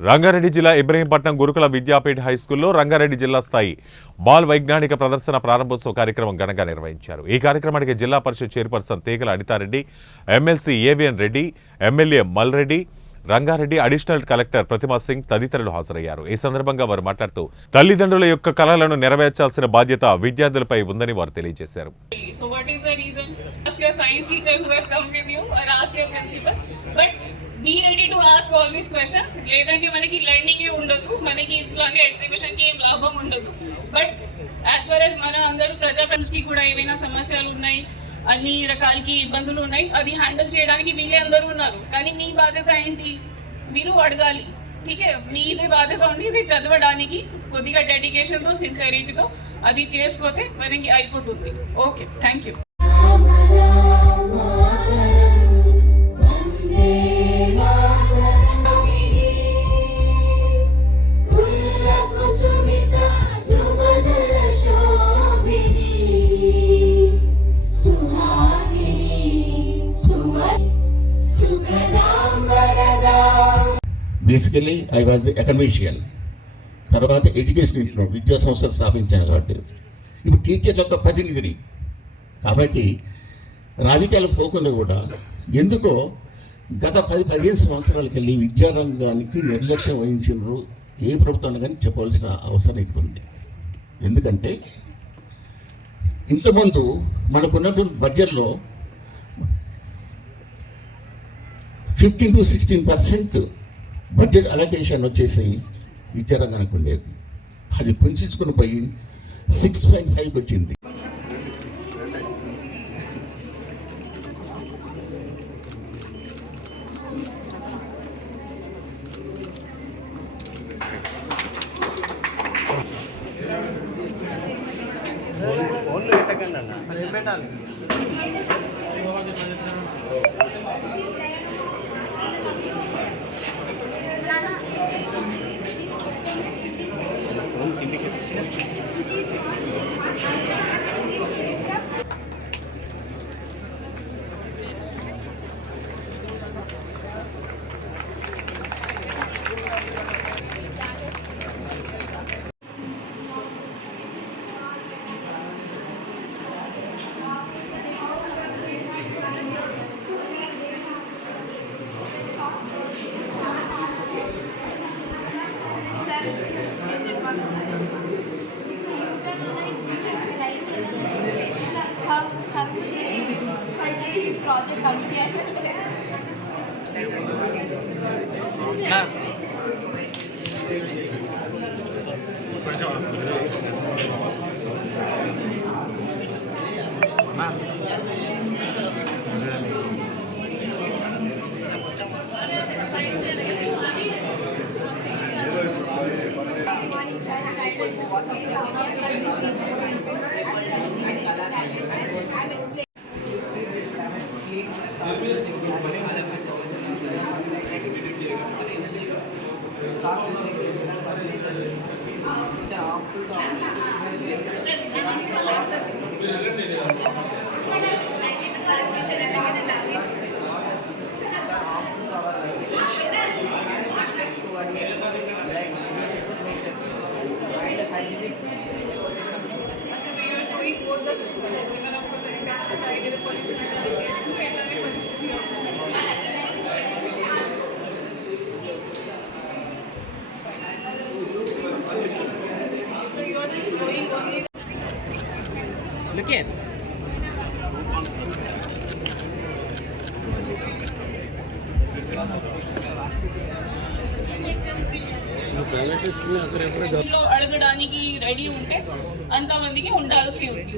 రంగారెడ్డి జిల్లా ఇబ్రహీంపట్నం గురుకుల విద్యాపీఠ హైస్కూల్లో రంగారెడ్డి జిల్లా స్థాయి బాల్ వైజ్ఞానిక ప్రదర్శన ప్రారంభోత్సవ కార్యక్రమం ఘనంగా నిర్వహించారు. ఈ కార్యక్రమానికి జిల్లా Parishad chairperson Teegala Anitha Reddy, MLC AVN Reddy, MLA Malreddy, Rangareddy additional collector Pratima Singh తదితరులు హాజరయ్యారు. ఈ సందర్భంగా వారు మాట్లాడుతూ తల్లిదండ్రుల యొక్క కలలను నెరవేర్చాల్సిన బాధ్యత విద్యార్థులపై ఉందని వారు తెలియజేశారు. Be ready to ask all these questions. లేదంటే మనకి లెర్నింగ్ ఉండదు, మనకి ఇట్లాంటి ఎగ్జిబిషన్ కి ఏం లాభం ఉండదు. బట్ యాజ్ ఫార్ యాజ్ మన అందరూ ప్రజాప్రతినిధులకి కూడా ఏమైనా సమస్యలు ఉన్నాయి, అన్ని రకాలకి ఇబ్బందులు ఉన్నాయి, అది హ్యాండిల్ చేయడానికి వీళ్ళే అందరూ ఉన్నారు. కానీ మీ బాధ్యత ఏంటి? మీరు అడగాలి. ఠీకే, మీది బాధ్యత ఉంది ఇది చదవడానికి. కొద్దిగా డెడికేషన్తో, సిన్సియరిటీతో అది చేసుకోతే మనకి అయిపోతుంది. Okay, thank you. Basically I was the academician. తర్వాత ఎడ్యుకేషన్ విద్యా సంస్థలు స్థాపించాను కాబట్టి ఇప్పుడు టీచర్ల యొక్క ప్రతినిధిని. కాబట్టి రాజకీయాలకు పోకుండా కూడా ఎందుకో గత 10-15 సంవత్సరాలకి వెళ్ళి విద్యారంగానికి నిర్లక్ష్యం వహించినారు ఏ ప్రభుత్వం కానీ చెప్పవలసిన అవసరం ఇక్కడ ఉంది. ఎందుకంటే ఇంతకుముందు మనకున్నటువంటి బడ్జెట్లో 15 to 16% బడ్జెట్ అలొకేషన్ వచ్చేసి విద్యారంగానికి ఉండేది. అది కుంచుకుని పోయి 6.5 వచ్చింది. project company Look at అడగడానికి రెడీ ఉంటే అంతమందికి ఉండాల్సి ఉంది.